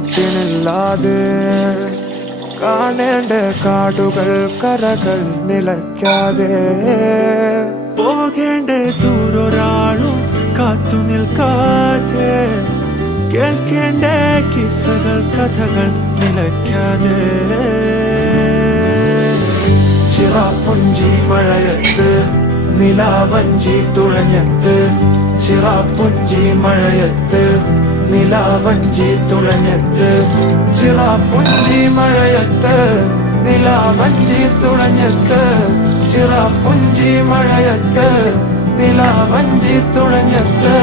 കൂട്ടിനില്ലാതെ കാണേണ്ട കാടുകൾ കരകൾ നിലയ്ക്കാതെ പോകേണ്ട ദൂരൊരാളും കാത്തു നിൽക്കാതെ കേൾക്കേണ്ട കിസ്സകൾ കഥകൾ നിലയ്ക്കാതെ ചിറാപ്പുഞ്ചി മഴയത്ത് നിലാവഞ്ചി തുഴഞ്ഞത്ത് ചിറാപ്പുഞ്ചി മഴയത്ത് നിലാവഞ്ചി തുഴഞ്ഞത്ത് ചിറാപ്പുഞ്ചി മഴയത്ത് നിലാവഞ്ചി തുഴഞ്ഞത്ത് ചിറാപ്പുഞ്ചി മഴയത്ത് നിലാവഞ്ചി തുഴഞ്ഞത്ത്